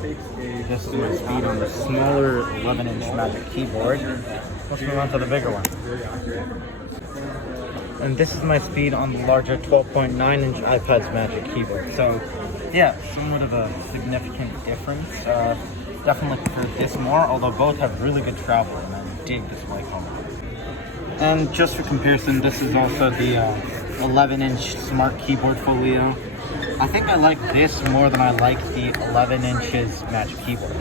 This is my speed on the smaller 11-inch Magic Keyboard. Let's move on to the bigger one. And this is my speed on the larger 12.9-inch iPad's Magic Keyboard. So, yeah, somewhat of a significant difference. Definitely prefer this more, although both have really good travel, and I dig this Wacom. And just for comparison, this is also the 11-inch Smart Keyboard Folio. I think I like this more than I like the 11 inches Magic Keyboard.